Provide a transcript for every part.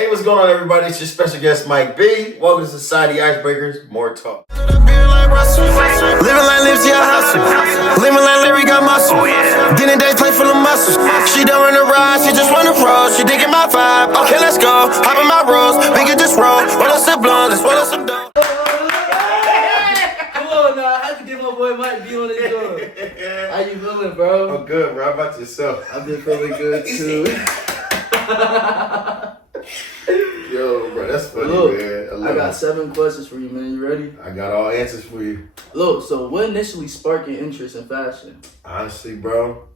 Hey, what's going on, everybody? It's your special guest, Mike B. Welcome to Society Icebreakers. More talk. Living like lives, yeah, hustle. Living like Larry got muscle. Dinner days play full of muscles. She don't run the ride, she just run the road. She digging my vibe. Okay, let's go. Hop in my rolls, we can just roll. Roll us some blunts, let's roll us some dough. Come on now, I have to get my boy Mike B on this door. How you feeling, bro? I'm good, bro. How about yourself? I've been feeling good too. Yo, bro, that's funny, Look, man. I got 7 questions for you, man. You ready? I got all answers for you. Look, so what initially sparked your interest in fashion? Honestly, bro,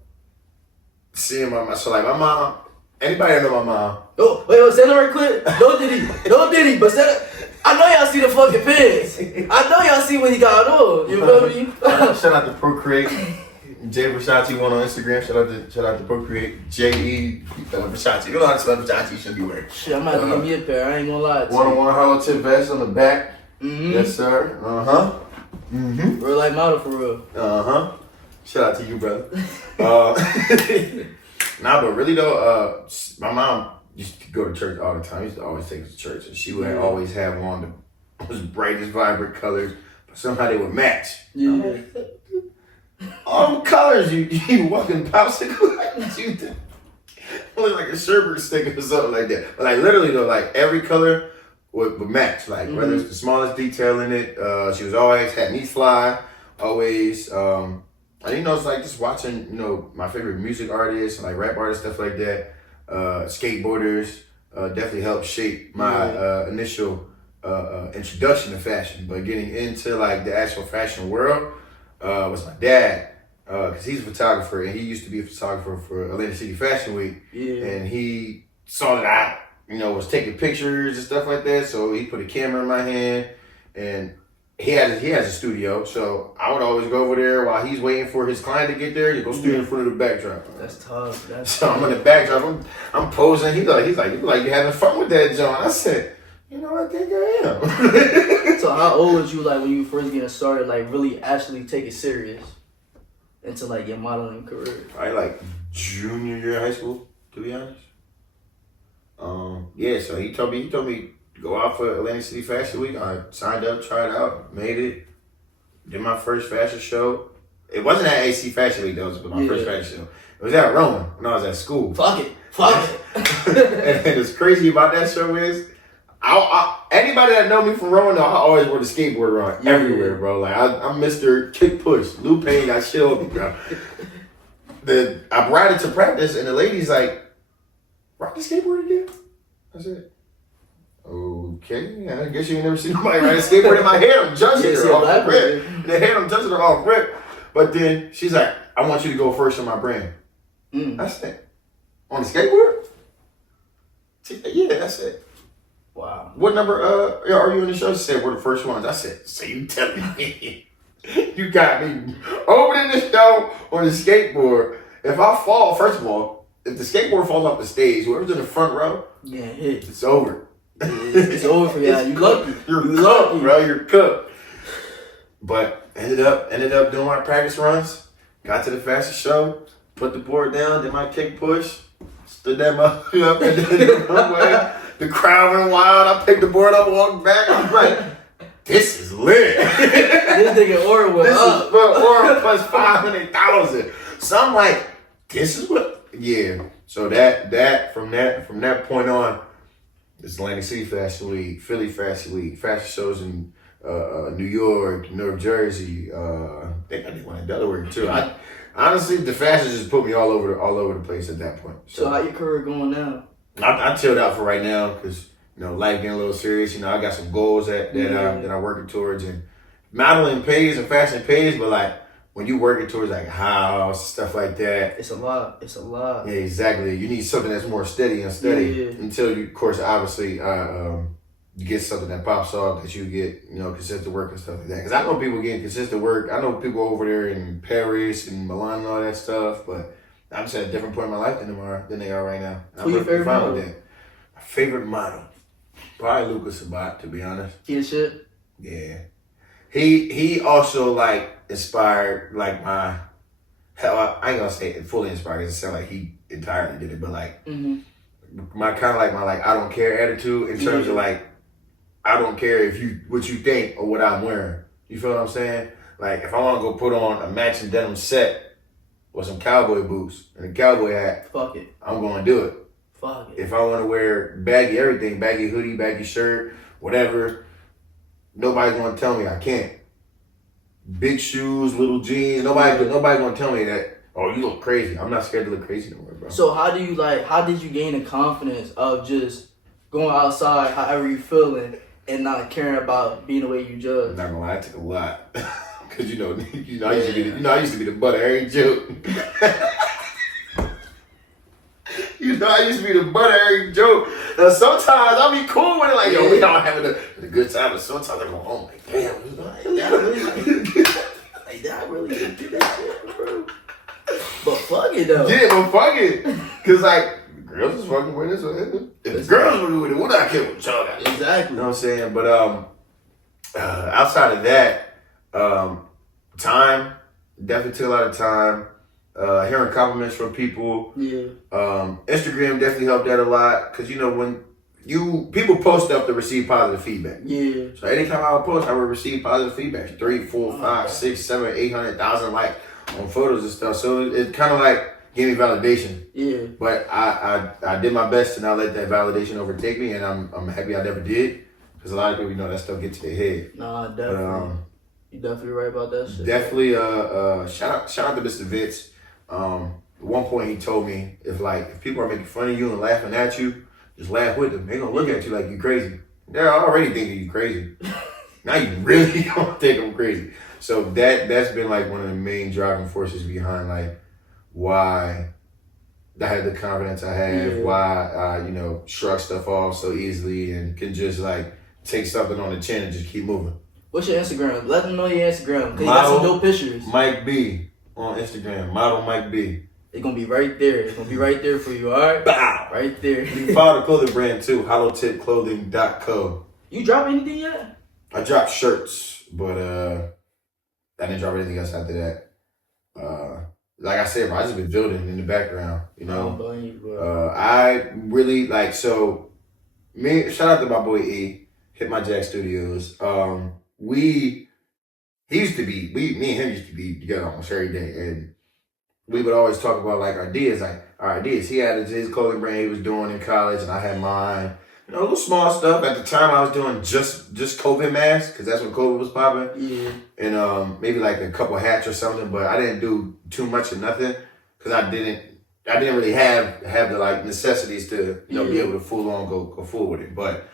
seeing my mom, anybody know my mom? Oh, wait, say that right quick. No Diddy, but say that. I know y'all see the fucking pins. I know y'all see what he got on. You feel me? Shout out to Procreate. Jay Versace one on Instagram. Shout out to Procreate. J.E. Versace. You know how to spell Versace, you should be wearing. Shit, I'm about to give me a pair. I ain't gonna lie to you. 101 hollow tip vest on the back. Mm-hmm. Yes, sir. Uh-huh. Mm-hmm. Real life model for real. Uh-huh. Shout out to you, brother. Nah, but really though, my mom used to go to church all the time. Used to always take us to church, and she would always have on the most brightest, vibrant colors, but somehow they would match. Yeah. All them colors, you walking popsicle like you did. Look like a sherbet stick or something like that. But like literally though, like every color would match. Like whether it's the smallest detail in it, she was always had me fly. Always, and it's like just watching, my favorite music artists, like rap artists, stuff like that. Skateboarders definitely helped shape my initial introduction to fashion. But getting into like the actual fashion world was my dad. Because he's a photographer, and he used to be a photographer for Atlantic City Fashion Week. Yeah. And he saw that I, was taking pictures and stuff like that. So he put a camera in my hand, and he has a studio. So I would always go over there while he's waiting for his client to get there. You go stand in front of the backdrop. That's tough. I'm in the backdrop. I'm posing. He's like, you look like you're having fun with that, John. I said, I think I am. So how old was you like when you first getting started, like really actually take it serious into like your modeling career? Probably like junior year of high school, to be honest. So he told me to go out for Atlantic City Fashion Week. I signed up, tried out, made it, did my first fashion show. It wasn't at AC Fashion Week though, it was my first fashion show. It was at Rowan when I was at school. Fuck it. And what's crazy about that show is, anybody that know me from Rowan, I always wear the skateboard around everywhere, bro. Like I'm Mr. Kick Push. Lou Payne got shit on me, bro. I brought it to practice, and the lady's like, "Ride the skateboard again?" I said, "Okay, I guess you ain't never seen nobody ride a skateboard." In my head, I'm judging her off rip. In the head, I'm judging her off rip. But then she's like, "I want you to go first on my brand." I said, "On the skateboard?" She said, "Yeah." I said, "Wow. What number are you in the show?" She said, "We're the first ones." I said, "So you telling me you got me opening the show on the skateboard? If I fall, first of all, if the skateboard falls off the stage, whoever's in the front row, it's over. It's over for you. You lucky. You're cooked, bro. You're cooked." But ended up doing my practice runs. Got to the fashion show, put the board down, did my kick push, stood that motherfucker up, and then the runway. The crowd went wild. I picked the board up, walked back. I'm like, this is lit. This nigga Aura went up. This is Aura plus 500,000. So I'm like, this is what, So that from that point on, it's Atlantic City Fashion Week, Philly Fashion Week, fashion shows in New York, New Jersey. I think I did one in Delaware too. Honestly, the fashion just put me all over the place at that point. So how your career going now? I chilled out for right now because life getting a little serious. I got some goals that I'm working towards, and modeling pays and fashion pays, but like when you working towards like a house, stuff like that, it's a lot. Yeah, exactly. You need something that's more steady until you, of course, obviously, you get something that pops off that you get, consistent work and stuff like that. Because I know people getting consistent work. I know people over there in Paris and Milan and all that stuff, but I'm just at a different point in my life than they are right now. Who's your favorite model? My favorite model? Probably Lucas Sabat, to be honest. He the shit? Yeah. He also like inspired like my, hell, I ain't gonna say it fully inspired because it sounds like he entirely did it, but like my kind of like my I don't care attitude in terms of like I don't care if what you think or what I'm wearing. You feel what I'm saying? Like if I want to go put on a matching denim set with some cowboy boots and a cowboy hat, fuck it, I'm going to do it. Fuck it. If I want to wear baggy everything, baggy hoodie, baggy shirt, whatever, nobody's going to tell me I can't. Big shoes, little jeans, nobody going to tell me that. Oh, you look crazy. I'm not scared to look crazy no more, bro. So how did you gain the confidence of just going outside however you feeling and not caring about being the way you judge? I'm not gonna lie, it took a lot. Cause I used to be the butt of every joke. I used to be the butt of every joke. And sometimes I'll be cool with it, like, yo, we all having a good time, but sometimes I go, oh my damn, I really didn't do that shit, bro. But fuck it though. Yeah, but fuck it. Cause like girls is fucking with it. If the girls were with it, what I care what y'all got? Exactly. You know what I'm saying? But outside of that, time definitely took a lot of time. Hearing compliments from people. Yeah. Instagram definitely helped that a lot. Cause when people post up to receive positive feedback. Yeah. So anytime I would post, I would receive positive feedback. 3, 4, 5, 6, 7, 800,000 likes on photos and stuff. So it kind of like gave me validation. Yeah. But I did my best to not let that validation overtake me, and I'm happy I never did. Because a lot of people, that stuff gets to their head. Nah, definitely. You definitely right about that shit. Definitely. Shout out to Mr. Vitz. At one point he told me if people are making fun of you and laughing at you, just laugh with them. They gonna look at you like you crazy. They're already thinking you crazy. Now you really gonna think I'm crazy. So that's been one of the main driving forces behind why I had the confidence I have, why I shrug stuff off so easily and can just take something on the chin and just keep moving. What's your Instagram? Let them know your Instagram because you got some dope pictures. Mike B on Instagram. Model Mike B. It's gonna be right there. It's gonna be right there for you, alright? Bow! Right there. You can follow the clothing brand too, hollowtipclothing.co. You drop anything yet? I dropped shirts, but I didn't drop anything else after that. Like I said, bro, I just been building in the background, I don't blame you, bro. I really shout out to my boy E, Hit My Jack Studios. Me and him used to be together almost every day, and we would always talk about our ideas. He had his clothing brand he was doing in college, and I had mine. Little small stuff. At the time, I was doing just COVID masks because that's when COVID was popping. Yeah. And maybe a couple hats or something, but I didn't do too much of nothing because I didn't really have the necessities to be able to full on go full with it. But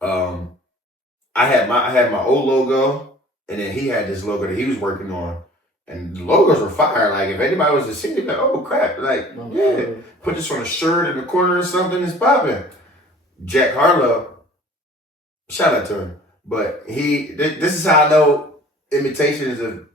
I had my old logo, and then he had this logo that he was working on. And the logos were fire. If anybody was to see it, they'd be like, oh crap. Put this on a shirt in the corner or something, it's popping. Jack Harlow, shout out to him. But this is how I know imitation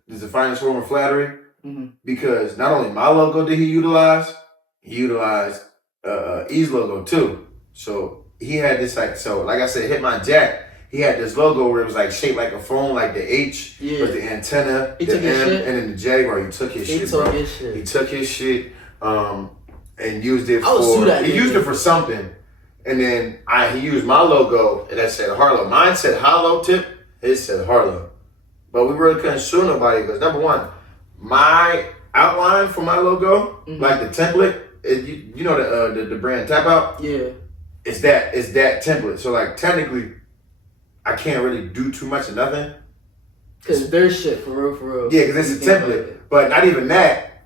is the finest form of flattery. Mm-hmm. Because not only my logo did he utilized E's logo too. So he had this like I said, Hit My Jack. He had this logo where it was shaped like a phone, like the H with the antenna, the M, and then the J. Where he took his shit, bro. He took his shit and used it He used it for something, and then he used my logo and that said Harlow. Mine said Hollow Tip. His said Harlow. But we really couldn't sue nobody because number one, my outline for my logo, the template, the brand Tap Out. Yeah, it's that template. So technically, I can't really do too much of nothing. Cause their shit for real. Yeah, cause it's a template. But not even that.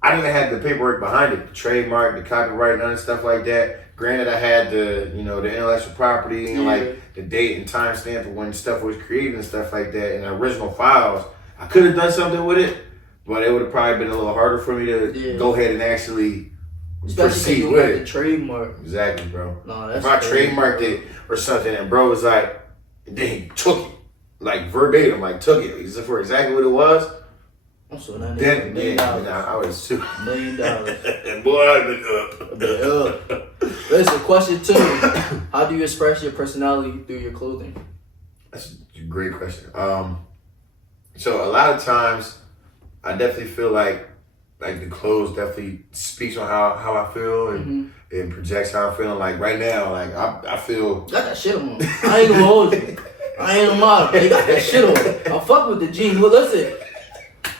I didn't have the paperwork behind it, the trademark, the copyright, none of stuff like that. Granted, I had the intellectual property and the date and time stamp of when stuff was created and stuff like that, and the original files. I could have done something with it, but it would have probably been a little harder for me to go ahead and actually proceed with it. The trademark. Exactly, bro. No, that's if I trademarked it or something, and bro was then he took it, verbatim, took it for exactly what it was. I'm so that then I would sue. $1 million. And boy, I've been up. Listen, question 2. How do you express your personality through your clothing? That's a great question. So a lot of times, I definitely feel like like the clothes definitely speaks on how I feel and it projects how I'm feeling. Like right now, like I feel Got that shit on. I ain't gonna hold you. I ain't a model. They got that shit on. I'm fuck with the jeans. Well, listen,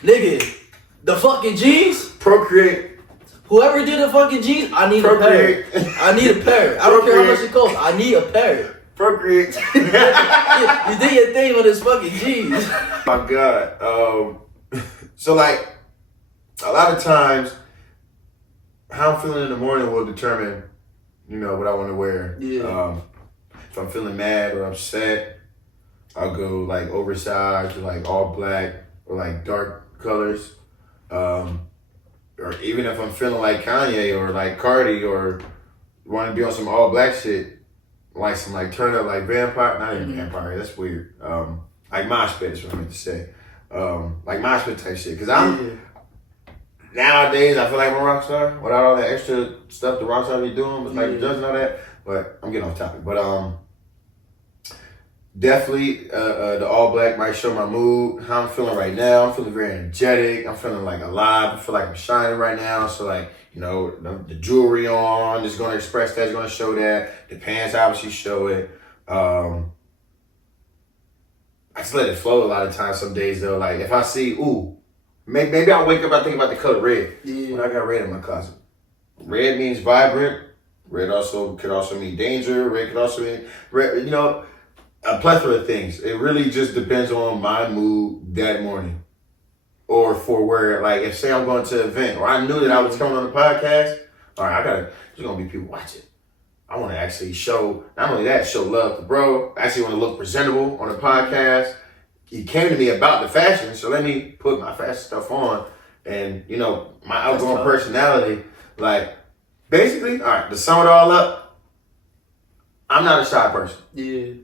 nigga, the fucking jeans. procreate. Whoever did the fucking jeans, I need a pair. I need a pair. I don't care how much it costs. I need a pair. Procreate. You did your thing on this fucking jeans. My God. So like a lot of times how I'm feeling in the morning will determine, you know, what I want to wear. Yeah. If I'm feeling mad or upset, I'll go like oversized or like all black or like dark colors. Or even if I'm feeling like Kanye or like Cardi or want to be on some all black shit, like some like turn up like vampire, not even vampire, that's weird. Like mosh pit is what I meant to say. Like mosh pit type shit. Cause nowadays I feel like I'm a rock star without all that extra stuff the rock stars be doing, but like drugs and all that. But I'm getting off topic. But definitely the all black might show my mood, how I'm feeling right now. I'm feeling very energetic. I'm feeling like alive. I feel like I'm shining right now. So like, you know, the jewelry on is going to express that, it's going to show that. The pants obviously show it. I just let it flow a lot of times some days though. Like if I see, maybe I'll wake up, I think about the color red. Yeah. When I got red in my closet. Red means vibrant. Red could also mean danger. Red could also mean, red, you know, a plethora of things. It really just depends on my mood that morning. Or for where, like, if say I'm going to an event, or I knew that I was coming on the podcast, all right, there's going to be people watching. I want to actually show, not only that, show love to bro. I actually want to look presentable on the podcast. He came to me about the fashion, so let me put my fashion stuff on. And, you know, my outgoing personality, like, basically, all right, to sum it all up, I'm not a shy person. Yeah.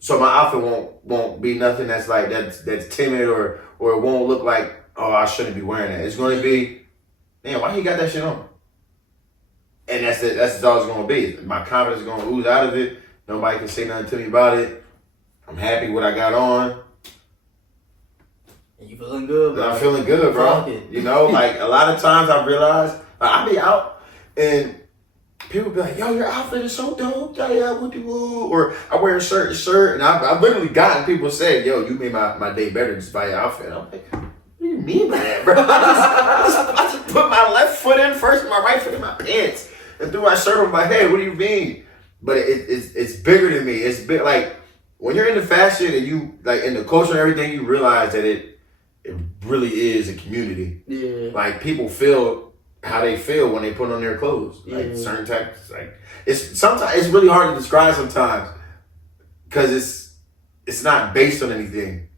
So my outfit won't be nothing that's like that's timid or it won't look like, oh, I shouldn't be wearing that. It's going to be, man, why he got that shit on? And that's all it's going to be. My confidence is going to ooze out of it. Nobody can say nothing to me about it. I'm happy with what I got on. And you feeling good, bro? I'm feeling good, bro. You know, like a lot of times I realize I be out and people be like, yo, your outfit is so dope, or I wear a certain shirt, and I've literally gotten people saying, yo, you made my day better just by your outfit. I'm like, what do you mean by that, bro? I just put my left foot in first, my right foot in my pants, and threw my shirt over my head. What do you mean? But it's bigger than me. It's big. Like when you're into fashion and you like in the culture and everything, you realize that it really is a community. Yeah. Like people feel how they feel when they put on their clothes. Like certain types, like sometimes it's really hard to describe sometimes because it's not based on anything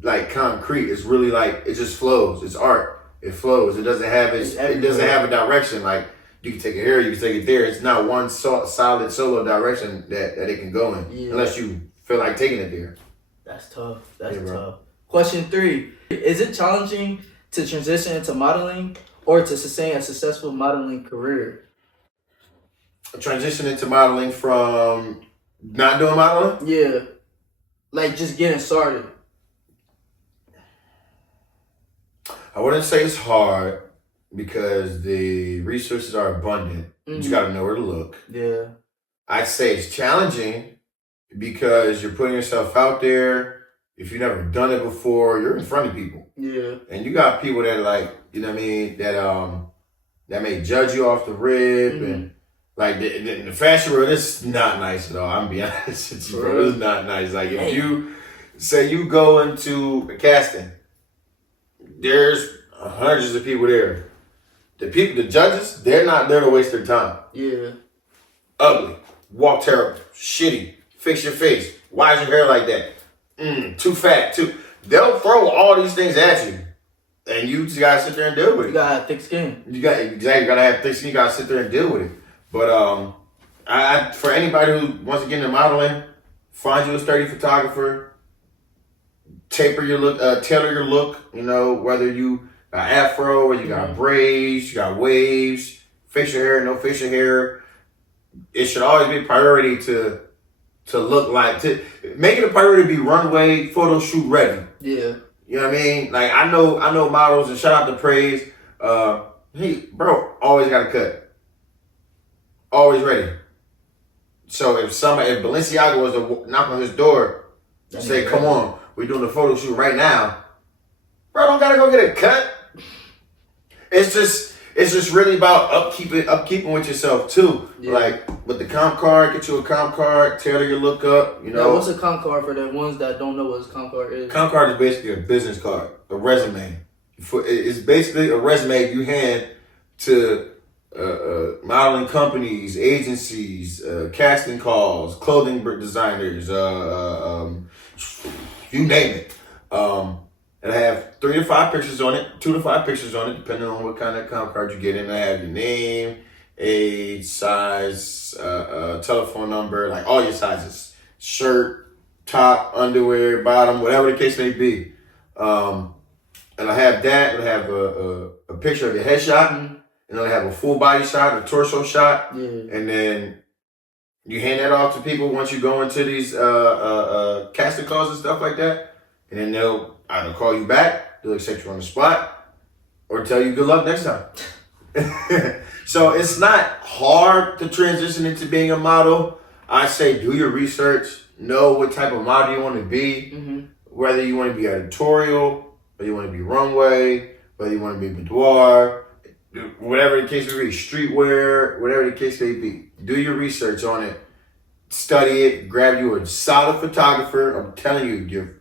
like concrete. It's really like it just flows. It's art. It flows. It doesn't have it doesn't have a direction. Like you can take it here, you can take it there. It's not one solid solo direction that it can go in unless you feel like taking it there. That's tough. That's tough. Question 3: is it challenging to transition into modeling or to sustain a successful modeling career? Transition into modeling from not doing modeling? Yeah. Like just getting started. I wouldn't say it's hard because the resources are abundant. You just gotta know where to look. Yeah. I'd say it's challenging because you're putting yourself out there. If you've never done it before, you're in front of people. Yeah. And you got people that like, you know what I mean, that may judge you off the rip and like the fashion world is not nice at all. I'm being honest with you, bro. It's not nice. Like if you say you go into a casting, there's hundreds of people there. The judges, they're not there to waste their time. Yeah. Ugly, walk terrible, shitty, fix your face. Why is your hair like that? Too fat, they'll throw all these things at you. And you just gotta sit there and deal with it. You gotta have thick skin. You gotta have thick skin, you gotta sit there and deal with it. But I for anybody who wants to get into modeling, find you a sturdy photographer, tailor your look, you know, whether you got afro or you got braids, you got waves, facial hair, no facial hair. It should always be a priority to make it a priority to be runway photo shoot ready. Yeah. You know what I mean? Like I know models, and shout out to Praise. He, bro, always got a cut. Always ready. So if Balenciaga was to knock on his door and say, come on, we're doing the photo shoot right now, bro, don't gotta go get a cut. It's just really about upkeeping with yourself too. Yeah. Like with the comp card, get you a comp card, tailor your look up, you know. Now, what's a comp card for the ones that don't know what a comp card is? Comp card is basically a business card, a resume. It's basically a resume you hand to modeling companies, agencies, casting calls, clothing designers, you name it. And I have 3 to 5 pictures on it, 2 to 5 pictures on it, depending on what kind of comp card you get in. I have your name, age, size, telephone number, like all your sizes, shirt, top, underwear, bottom, whatever the case may be. And I have that, and I have a picture of your headshot, and I have a full body shot, a torso shot, and then you hand that off to people once you go into these casting calls and stuff like that, and then they'll either call you back, they'll accept you on the spot, or tell you good luck next time. So it's not hard to transition into being a model. I say do your research, know what type of model you want to be, whether you want to be editorial, whether you want to be runway, whether you want to be boudoir, whatever the case may be, streetwear, whatever the case may be. Do your research on it, study it, grab you a solid photographer. I'm telling you,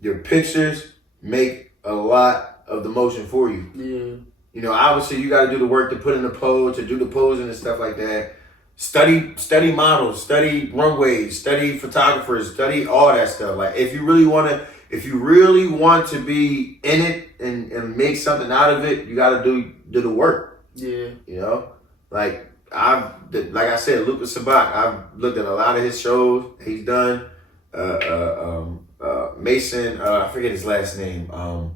your pictures make a lot of the motion for you. Yeah. You know, obviously you got to do the work to put in the pose, to do the posing and stuff like that. Study models, study runways, study photographers, study all that stuff. Like if you really want to be in it and make something out of it, you got to do the work. Yeah. You know, like I said, Lucas Sabat, I've looked at a lot of his shows he's done. Mason, I forget his last name. Oh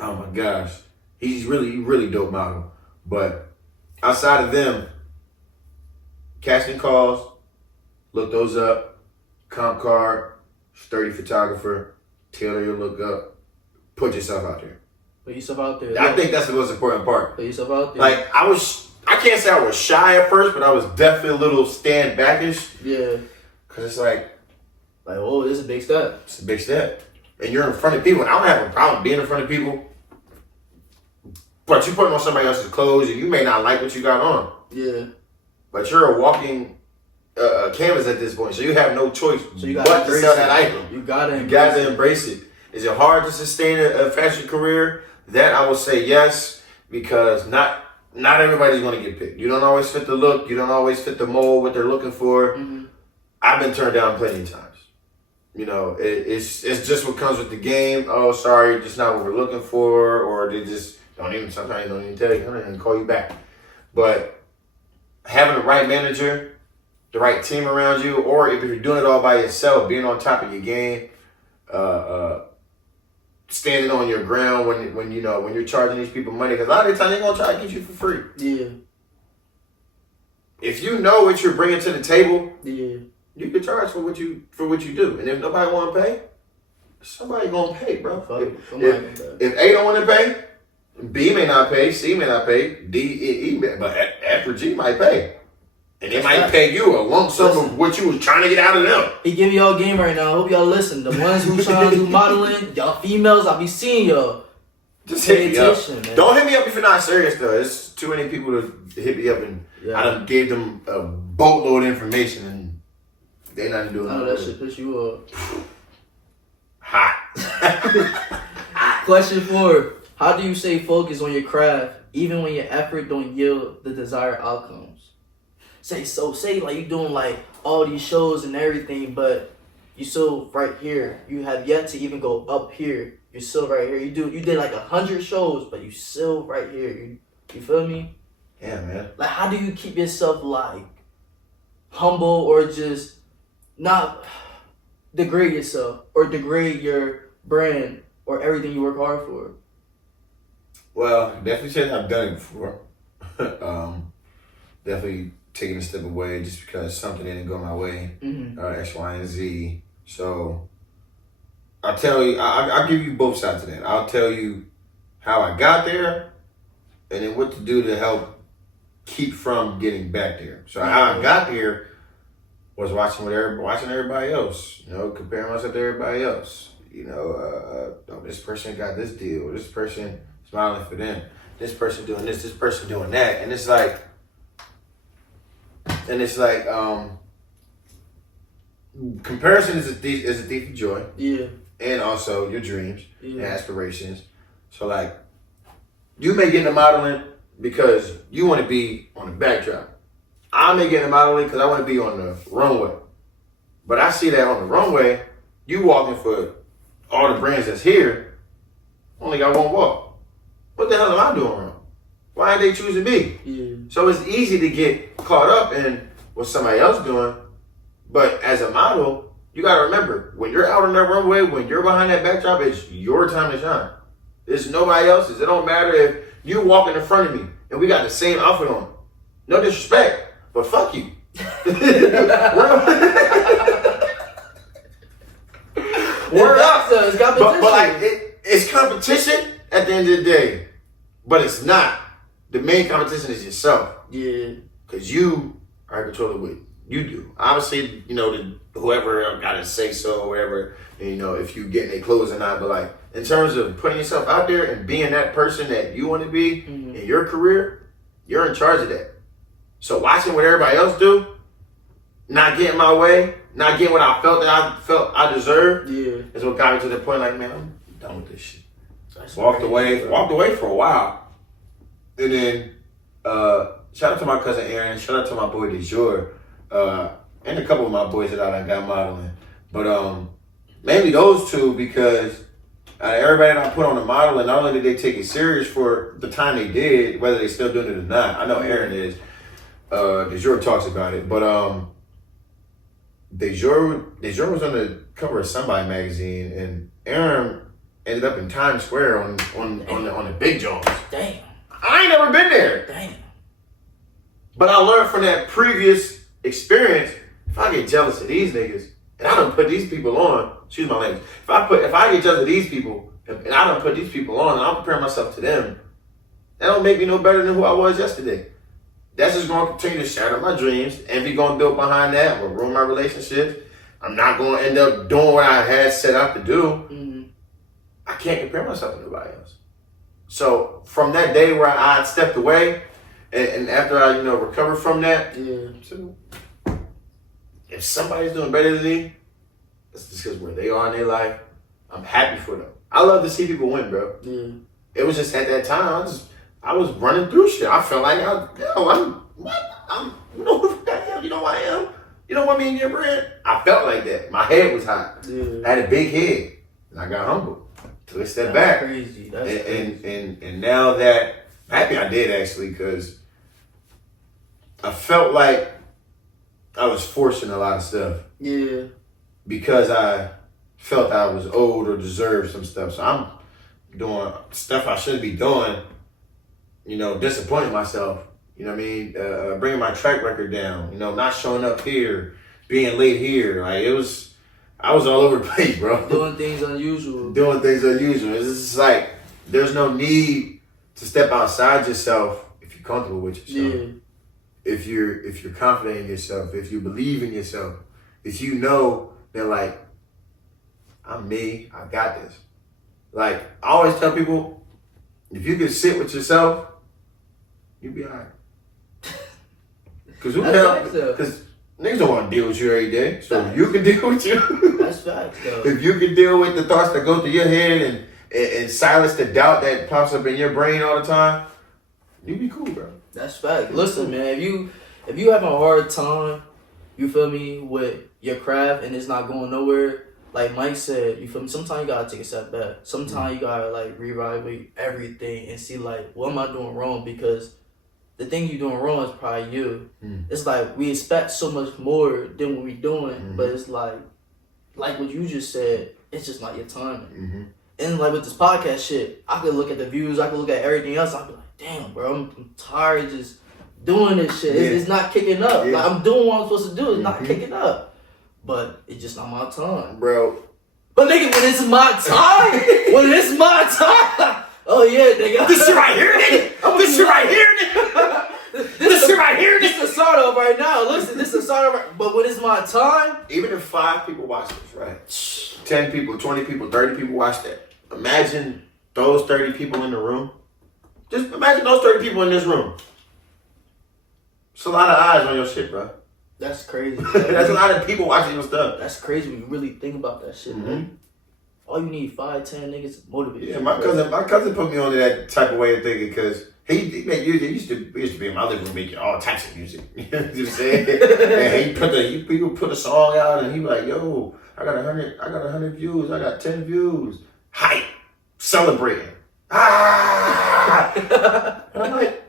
my gosh, he's really dope model. But outside of them, casting calls, look those up. Comp card, sturdy photographer, tailor your look up, put yourself out there. Put yourself out there. I think that's the most important part. Put yourself out there. Like I can't say I was shy at first, but I was definitely a little stand backish. Yeah. Cause it's like, oh, this is a big step. It's a big step. And you're in front of people. I don't have a problem being in front of people. But you're putting on somebody else's clothes and you may not like what you got on. Yeah. But you're a walking canvas at this point. So you have no choice so you but to sell that item. You gotta embrace it. Is it hard to sustain a fashion career? That I will say yes, because not everybody's going to get picked. You don't always fit the look. You don't always fit the mold, what they're looking for. I've been turned down plenty of times. You know, it's just what comes with the game. Oh, sorry, just not what we're looking for. Or they just sometimes don't even tell you, and call you back. But having the right manager, the right team around you, or if you're doing it all by yourself, being on top of your game, standing on your ground when you're charging these people money, because a lot of the time they're gonna try to get you for free. Yeah. If you know what you're bringing to the table, you can charge for what you do, and if nobody want to pay, somebody gonna pay, bro. If A don't want to pay, B may not pay, C may not pay, D, E, but F or G might pay. And they might pay you a lump sum of what you was trying to get out of them. He give y'all game right now. I hope y'all listen. The ones who trying to do modeling, y'all females, I'll be seeing y'all. Just hit me up. Man. Don't hit me up if you're not serious, though. It's too many people to hit me up, and I done gave them a boatload of information, and they not doing nothing. That shit piss you up. Hot. Question 4. How do you stay focused on your craft even when your effort don't yield the desired outcomes? Say like you doing like all these shows and everything, but you still right here. You have yet to even go up here. You're still right here. You did like 100 shows, but you still right here. You feel me? Yeah, man. Like, how do you keep yourself like humble or just not degrade yourself or degrade your brand or everything you work hard for? Well, definitely said I've done it before. Definitely taking a step away just because something didn't go my way, X, Y, and Z. So I'll tell you, I'll give you both sides of that. I'll tell you how I got there, and then what to do to help keep from getting back there. So how I got here was watching everybody else, you know, comparing myself to everybody else. You know, oh, this person got this deal, this person smiling for them, this person doing this person doing that, and it's like comparison is a thief of joy. Yeah. And also your dreams and aspirations. So like, you may get into modeling because you want to be on the backdrop. I may get into modeling because I want to be on the runway. But I see that on the runway, you walking for all the brands that's here, only got one walk. What the hell am I doing wrong? Why did they choose to be? Yeah. So it's easy to get caught up in what somebody else doing. But as a model, you gotta remember, when you're out on that runway, when you're behind that backdrop, it's your time to shine. It's nobody else's. It don't matter if you walk in front of me and we got the same outfit on. No disrespect, but fuck you. Word up. It's competition. But like, it's competition at the end of the day. But it's not. The main competition is yourself. Yeah. Because you are in control of what you do. Obviously, you know, whoever got to say so or whatever, and, you know, if you get their clothes or not. But like, in terms of putting yourself out there and being that person that you want to be in your career, you're in charge of that. So watching what everybody else do, not getting my way, not getting what I felt I deserved, is what got me to the point like, man, I'm done with this shit. Walked away for a while. And then shout out to my cousin Aaron, shout out to my boy DeJour, and a couple of my boys that I got modeling. But mainly those two, because everybody that I put on the modeling, not only did they take it serious for the time they did, whether they still doing it or not. I know Aaron is. DeJour talks about it, but DeJour was on the cover of Somebody magazine, and Aaron ended up in Times Square on the big Jones. Damn. I ain't never been there. Damn. But I learned from that previous experience, if I get jealous of these niggas, and I don't put these people on, excuse my language, if I get jealous of these people, and I don't put these people on, and I'm preparing myself to them, that don't make me no better than who I was yesterday. That's just going to continue to shatter my dreams, and be going to build behind that, will ruin my relationships. I'm not going to end up doing what I had set out to do. Mm-hmm. I can't compare myself to nobody else. So from that day where I stepped away, and after I, recovered from that, so if somebody's doing better than me, it's just because where they are in their life, I'm happy for them. I love to see people win, bro. Yeah. It was just at that time, I was running through shit. I felt like I'm you know who I am? You know who I am? You don't want me in your brand? I felt like that. My head was hot. Yeah. I had a big head, and I got humbled. Took a step back. Crazy. That's crazy. And now that, happy I did actually, because I felt like I was forcing a lot of stuff. Yeah. Because I felt I was owed or deserved some stuff. So I'm doing stuff I shouldn't be doing, disappointing myself. You know what I mean? Bringing my track record down, not showing up here, being late here. Like, I was all over the place, bro. Doing things unusual. It's just like, there's no need to step outside yourself if you're comfortable with yourself. Yeah. If you're confident in yourself, if you believe in yourself, if you know that, like, I'm me, I got this. Like, I always tell people, if you can sit with yourself, you'll be all right. Because niggas don't want to deal with you every day. So if you can deal with you. That's facts, though. If you can deal with the thoughts that go through your head and silence the doubt that pops up in your brain all the time, you be cool, bro. That's facts. Listen, man, if you having a hard time, you feel me, with your craft and it's not going nowhere, like Mike said, you feel me, sometimes you gotta take a step back. Sometimes you gotta, like, reevaluate everything and see, like, what am I doing wrong? Because the thing you're doing wrong is probably you. It's like we expect so much more than what we're doing, but it's like what you just said, it's just not your timing. And like with this podcast shit, I could look at the views, I could look at everything else, I'd be like, damn, bro, I'm tired of just doing this shit. It's not kicking up. Like, I'm doing what I'm supposed to do, it's not kicking up. But it's just not my time. Bro. But nigga, when it's my time, Oh yeah, nigga. This shit right here, nigga. This shit right here, nigga. This shit right here, This nigga. is a start of right now. Listen, this is a start of. But when it's my time, Even if 5 people watch this, right? 10 people, 20 people, 30 people watch that. Imagine those 30 people in the room. Just imagine those 30 people in this room. It's a lot of eyes on your shit, bro. that's crazy. That's a lot of people watching your stuff. That's crazy when you really think about that shit, man. All you need 5, 10 niggas to motivate you. Yeah, my cousin put me on to that type of way of thinking because he made music. He used to be in my living room making all types of music. You know what I'm saying? And he would put a song out and he was like, yo, I got 100 views, I got 10 views. Hype. Celebrating. Ah! And I'm like,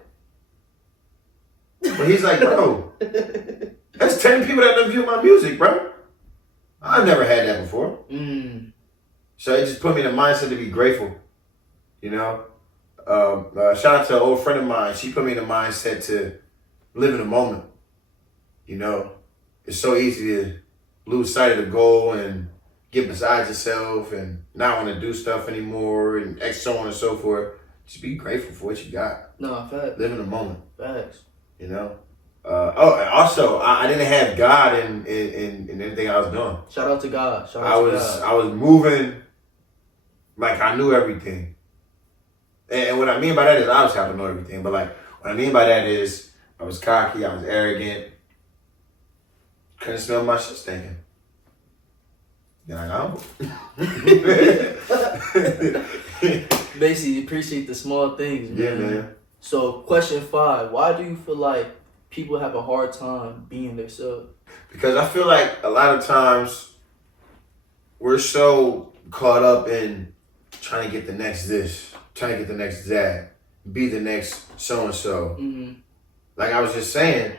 but he's like, bro, that's 10 people that done view my music, bro. I've never had that before. So it just put me in the mindset to be grateful. You know? Shout out to an old friend of mine. She put me in the mindset to live in the moment. You know? It's so easy to lose sight of the goal and get beside yourself and not want to do stuff anymore and so on and so forth. Just be grateful for what you got. No, facts. Live in the moment. Facts. You know? Also, I didn't have God in anything I was doing. Shout out to God. I was moving like I knew everything. And what I mean by that is obviously I don't know everything, but like what I mean by that is I was cocky, I was arrogant, couldn't smell my shit stinking. Then I got humble. Basically, appreciate the small things, man. Yeah, man. So, question 5: why do you feel like people have a hard time being themselves? Because I feel like a lot of times we're so caught up in trying to get the next this, trying to get the next that, be the next so-and-so. Like I was just saying,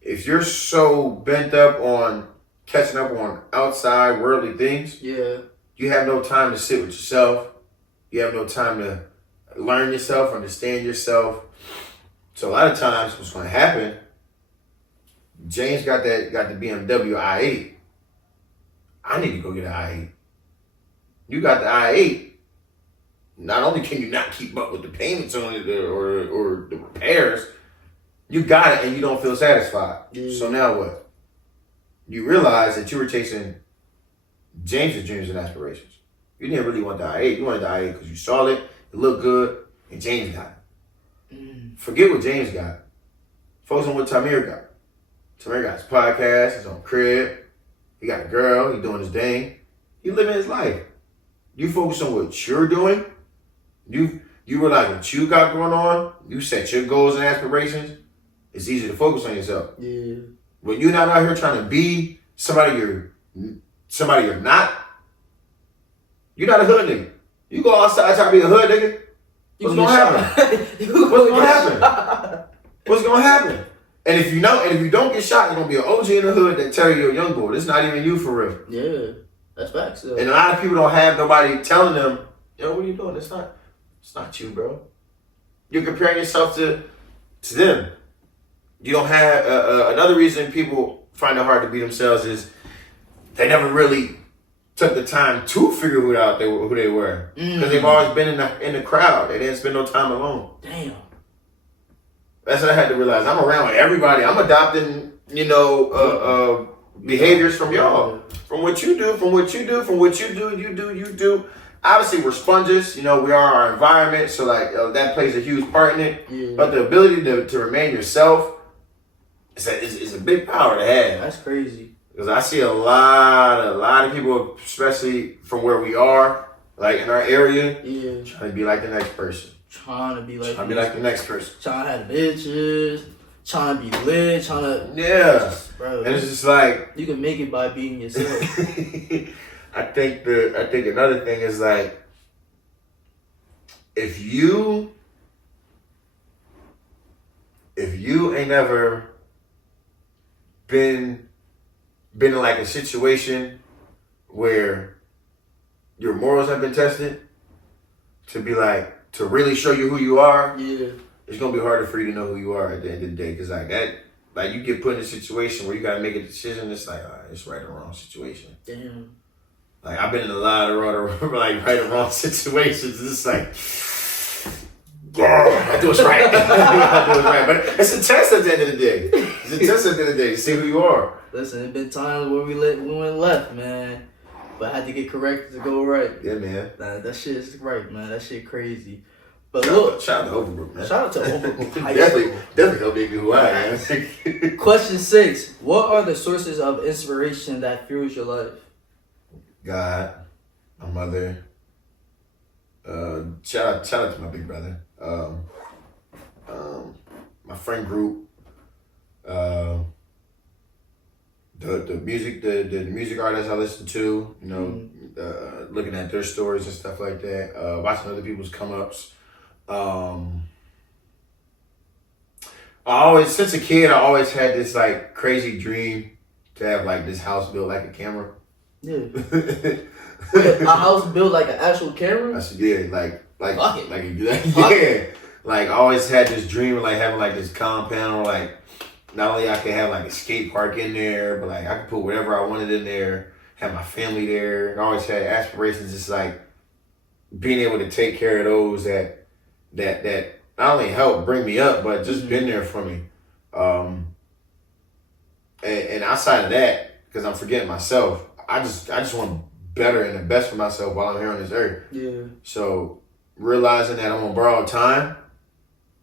if you're so bent up on catching up on outside worldly things, you have no time to sit with yourself. You have no time to learn yourself, understand yourself. So a lot of times what's going to happen, James got the BMW i8. I need to go get an i8. You got the i8. Not only can you not keep up with the payments on it or the repairs, you got it and you don't feel satisfied. So now what? You realize that you were chasing James's dreams and aspirations. You didn't really want the i8. You wanted the i8 because you saw it, it looked good, and James got it. Forget what James got. Focus on what Tamir got. Tamir got his podcast, his own crib. He got a girl. He doing his thing. He living his life. You focus on what you're doing. You realize what you got going on. You set your goals and aspirations. It's easy to focus on yourself. Yeah. When you're not out here trying to be somebody you're not, you're not a hood nigga. You go outside trying to be a hood nigga. What's gonna happen? What's gonna happen? What's gonna happen? And if you don't get shot, you're gonna be an OG in the hood that tell you you're a young boy. This is not even you for real. Yeah, that's facts. Though. And a lot of people don't have nobody telling them, yo, what are you doing? It's not you, bro. You're comparing yourself to them. You don't have another reason people find it hard to be themselves is they never really took the time to figure who they were because they've always been in the crowd. They didn't spend no time alone. Damn. That's what I had to realize. I'm around with everybody. I'm adopting, behaviors from y'all, from what you do, you do. Obviously, we're sponges. We are our environment, so that plays a huge part in it. Yeah. But the ability to remain yourself is a big power to have. That's crazy. Because I see a lot of people, especially from where we are, like in our area, trying to be like the next person. Trying to be like the next person. Trying to have bitches, trying to be lit, trying to... Yeah. Bro, and it's just like... You can make it by being yourself. I think another thing is like, if you ain't never been in like a situation where your morals have been tested to really show you who you are, it's gonna be harder for you to know who you are at the end of the day. Because you get put in a situation where you gotta make a decision. It's like, it's right or wrong situation. Damn. Like I've been in a lot of right or wrong situations. It's like I do what's right. I do what's right. But it's a test at the end of the day. It's a test at the end of the day to see who you are. Listen, it's been times where we went left, man. But I had to get corrected to go right. Yeah, man. Nah, that shit is right, man. That shit crazy. But Shout out to Overbrook, man. Shout out to Overbrook. Definitely help me who I am. Question 6. What are the sources of inspiration that fuels your life? God, my mother. Shout out to my big brother. My friend group. The music artists I listen to, you know, looking at their stories and stuff like that, watching other people's come ups. Since a kid, I always had this like crazy dream to have like this house built like a camera. Yeah. Wait, a house built like an actual camera? I said, yeah, like Fuck yeah. Like I always had this dream of like having like this compound, like not only I could have like a skate park in there, but like I could put whatever I wanted in there, have my family there. I always had aspirations, just like being able to take care of those that not only helped bring me up, but just been there for me. And outside of that, because I'm forgetting myself, I just want better and the best for myself while I'm here on this earth. Yeah. So realizing that I'm on borrowed time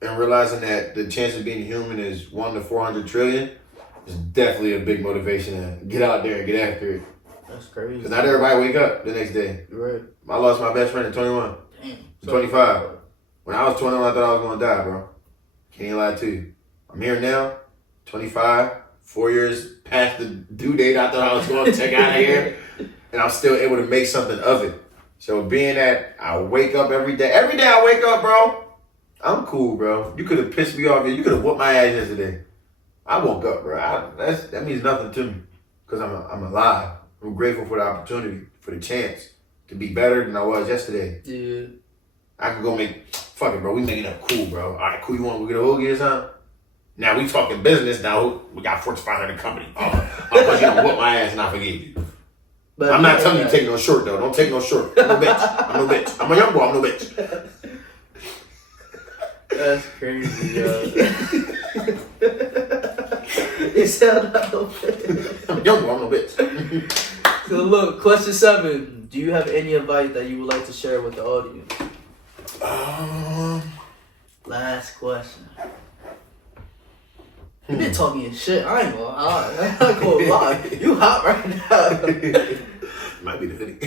and realizing that the chance of being human is 1 to 400 trillion is definitely a big motivation to get out there and get after it. That's crazy. Because not everybody wake up the next day. You're right. I lost my best friend at 21. Damn. 25. When I was 21, I thought I was going to die, bro. Can't even lie to you. I'm here now, 25, 4 years past the due date I thought I was going to take out of here, and I'm still able to make something of it. So being that I wake up every day I wake up, bro, I'm cool, bro. You could have pissed me off. You could have whooped my ass yesterday. I woke up, bro. That means nothing to me because I'm alive. I'm grateful for the opportunity, for the chance to be better than I was yesterday. Yeah. I could go fuck it, bro. We making up cool, bro. All right, cool. You want to get a hoagie or something? Now we talking business. Now we got Fortune 500 company. Because you don't whoop my ass and I forgave you. But I'm not telling you to take no short though. Don't take no short. I'm no bitch. I'm a young boy. I'm no bitch. That's crazy, yo. You sound like no bitch. I'm a young boy. I'm no bitch. So look, question 7. Do you have any advice that you would like to share with the audience? Last question. You been talking your shit. I ain't gonna lie. I'm not gonna lie. You hot right now. Might be the hoodie.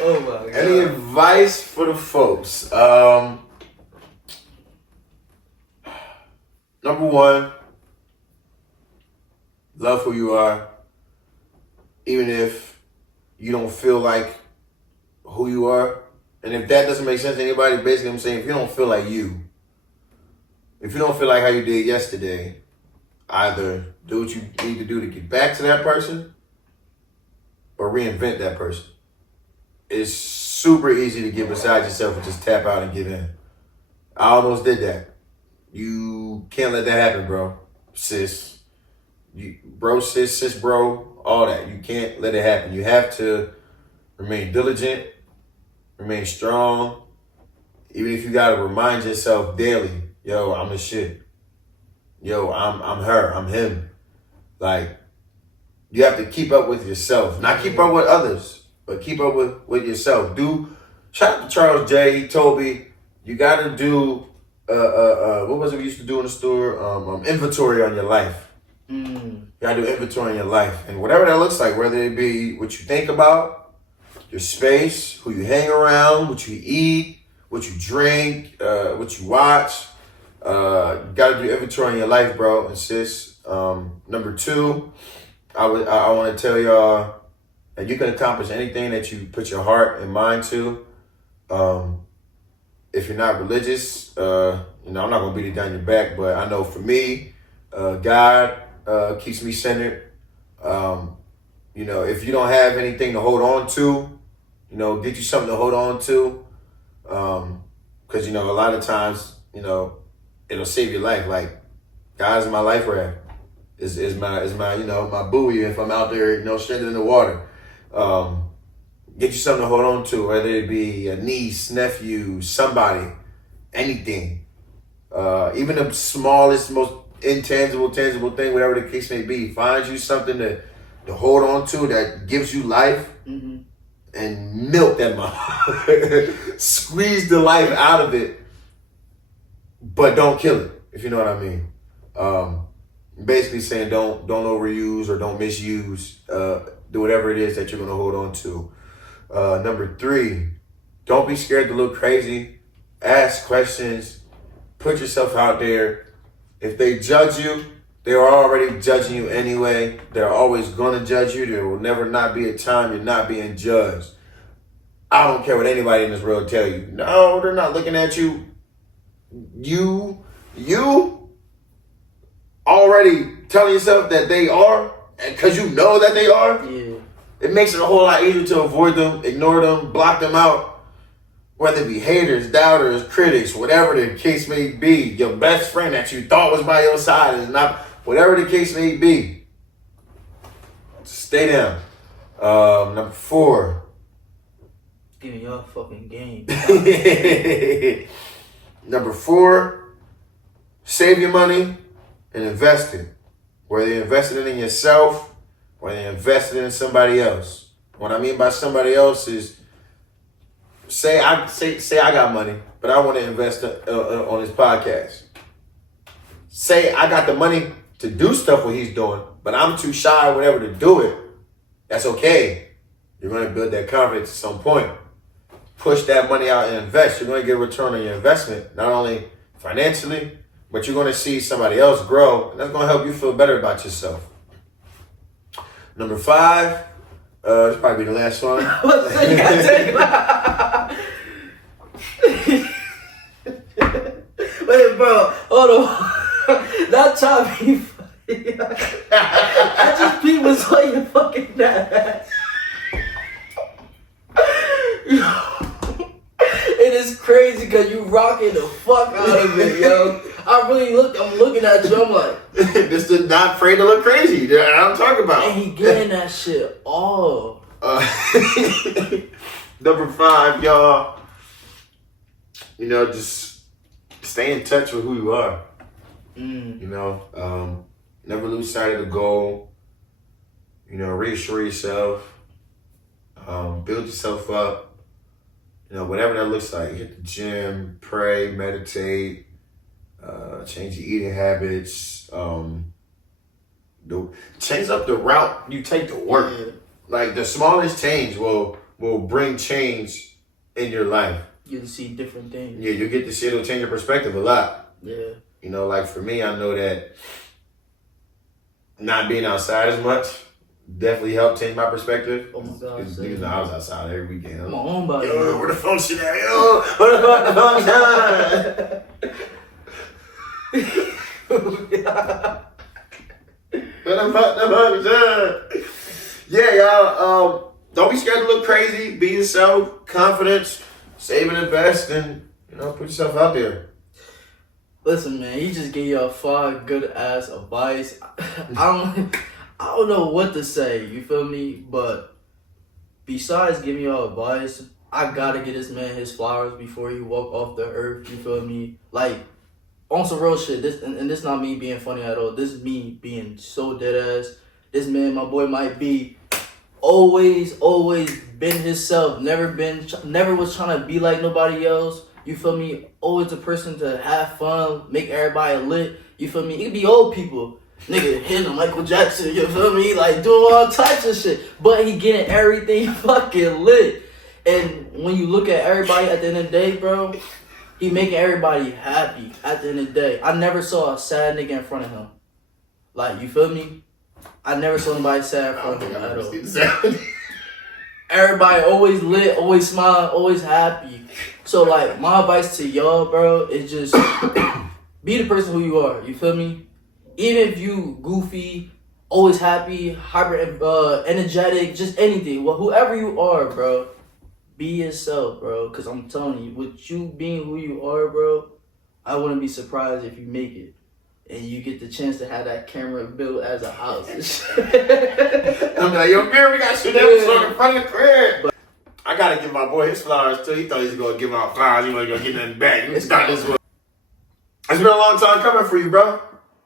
Oh my god. Any advice for the folks? Number 1, love who you are. Even if you don't feel like who you are. And if that doesn't make sense to anybody, basically I'm saying if you don't feel like you, if you don't feel like how you did yesterday, either do what you need to do to get back to that person or reinvent that person. It's super easy to get beside yourself and just tap out and give in. I almost did that. You can't let that happen, bro. Sis. Sis, bro, all that. You can't let it happen. You have to remain diligent, remain strong. Even if you gotta remind yourself daily, yo, I'm the shit. Yo, I'm her, I'm him. Like, you have to keep up with yourself. Not keep up with others, but keep up with yourself. Shout out to Charles J. He told me you gotta do what was it we used to do in the store? Inventory on your life. You gotta do inventory on your life. And whatever that looks like, whether it be what you think about, your space, who you hang around, what you eat, what you drink, what you watch. You gotta do inventory in your life, bro and sis. Number 2, I want to tell y'all that you can accomplish anything that you put your heart and mind to. If you're not religious, I'm not gonna beat it down your back, but I know for me, God keeps me centered. If you don't have anything to hold on to, get you something to hold on to. Because, a lot of times, it'll save your life. Like, God's my life raft. Is my my buoy if I'm out there, stranded in the water. Get you something to hold on to, whether it be a niece, nephew, somebody, anything. Even the smallest, most intangible, tangible thing, whatever the case may be. Find you something to hold on to that gives you life, and milk that motherfucker. Squeeze the life out of it, but don't kill it, if you know what I mean. Basically saying don't overuse or don't misuse do whatever it is that you're gonna hold on to. Number 3, don't be scared to look crazy. Ask questions. Put yourself out there. If they judge you, they are already judging you anyway. They're always gonna judge you. There will never not be a time you're not being judged. I don't care what anybody in this world tell you. No, they're not looking at you. You already telling yourself that they are, because you know that they are. Yeah. It makes it a whole lot easier to avoid them, ignore them, block them out. Whether it be haters, doubters, critics, whatever the case may be. Your best friend that you thought was by your side is not, whatever the case may be. Stay down. Number 4. Give me your fucking game. Number 4, save your money and invest it. Whether you invested it in yourself or you invested it in somebody else. What I mean by somebody else is, say I got money, but I want to invest on his podcast. Say I got the money to do stuff what he's doing, but I'm too shy or whatever to do it. That's okay. You're going to build that confidence at some point. Push that money out and invest. You're going to get a return on your investment, not only financially, but you're going to see somebody else grow, and that's going to help you feel better about yourself. Number 5, this probably be the last one. Wait, bro, hold on. Not trying to be funny. I just peeped was on your fucking ass. It is crazy because you rocking the fuck out of it, yo. I'm looking at you, I'm like, This is not afraid to look crazy. That's what I'm talking about. and he getting that shit off. Number 5, y'all. Just stay in touch with who you are. Never lose sight of the goal. Reassure yourself. Build yourself up. Whatever that looks like. Hit the gym, pray, meditate, change your eating habits. Change up the route you take to work. Yeah. Like the smallest change will bring change in your life. You can see different things. Yeah, you get to see it'll change your perspective a lot. Yeah. Like for me, I know that not being outside as much definitely helped change my perspective. Oh my God. Niggas know I was outside every weekend. I'm on by Yo, where the phone shit at? Yo, where the fuck the phone shot? Where the fuck the phone shot? Yeah, y'all. Don't be scared to look crazy. Be yourself. Confidence. Save and invest, and put yourself out there. Listen, man, he just gave y'all 5 good ass advice. I don't know what to say. You feel me? But besides giving y'all advice, I gotta get this man his flowers before he walk off the earth. You feel me? Like on some real shit. This and this not me being funny at all. This is me being so dead ass. This man, my boy, might be always been himself. Never was trying to be like nobody else. You feel me? Always a person to have fun, make everybody lit. You feel me? It could be old people. Nigga hitting Michael Jackson, you feel me? Like doing all types of shit. But he getting everything fucking lit. And when you look at everybody at the end of the day, bro, he making everybody happy at the end of the day. I never saw a sad nigga in front of him. Like, you feel me? I never saw anybody sad in front of him at all. Everybody always lit, always smiling, always happy. So, like, my advice to y'all, bro, is just be the person who you are. You feel me? Even if you goofy, always happy, hyper energetic, just anything. Well, whoever you are, bro, be yourself, bro. Because I'm telling you, with you being who you are, bro, I wouldn't be surprised if you make it. And you get the chance to have that camera built as a house and shit. I'm like, yo, man, we got to shoot that episode in front of the crib. gotta give my boy his flowers too. He thought he was gonna give out flowers. He wasn't gonna get nothing back. It's not this one. It's been a long time coming for you, bro.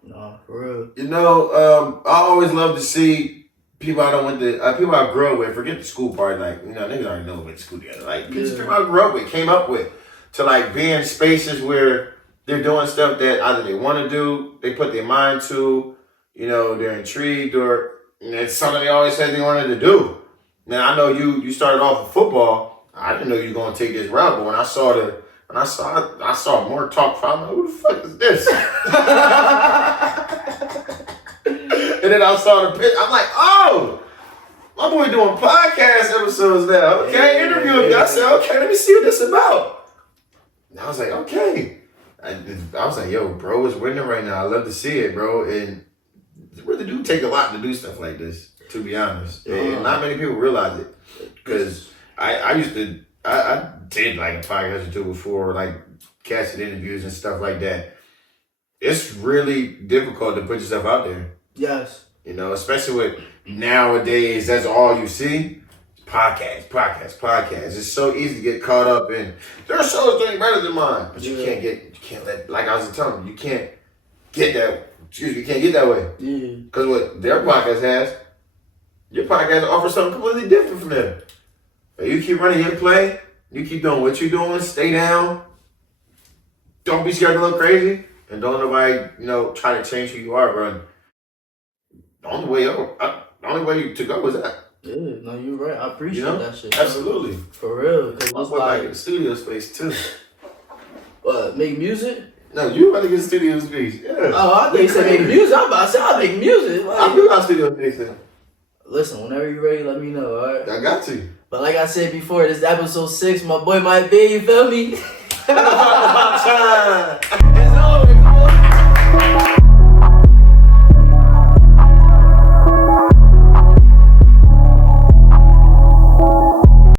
No, for real. You know, I always love to see people I don't went to, people I grew up with. Forget the school part, like niggas already know we went to school together. Like people I grew up with, came up with, to like be in spaces where they're doing stuff that either they want to do, they put their mind to, they're intrigued, or it's something they always said they wanted to do. Now I know you started off with football. I didn't know you were gonna take this route, but when I saw more talk from, I'm like, who the fuck is this? And then I saw the pitch. I'm like, oh, my boy doing podcast episodes now. Okay, interviewing me. I said, okay, let me see what this is about. And I was like, okay. I was like, yo, bro is winning right now. I love to see it, bro. And it really do take a lot to do stuff like this, to be honest. And not many people realize it. Because I did like a podcast or two before, like casting interviews and stuff like that. It's really difficult to put yourself out there. Yes. Especially with nowadays, that's all you see. Podcast. It's so easy to get caught up in, there are shows that ain't better than mine. But you can't let, like I was telling you can't get that way. Yeah. Because what their podcast has, your podcast offers something completely different from them. But you keep running your play, you keep doing what you're doing, stay down. Don't be scared to look crazy. And don't nobody, try to change who you are, bro. The only way to go is that. Yeah, no, you're right. I appreciate that shit. Absolutely. For real. Cause I'm back in the studio space too. What, make music? No, you about to get studio space. Yeah. Oh, I think you said make music. I'm about to say I make music. Like, I do got studio space then. Listen, whenever you're ready, let me know, alright? I got to. But like I said before, this is episode 6. My boy might be, you feel me? About time.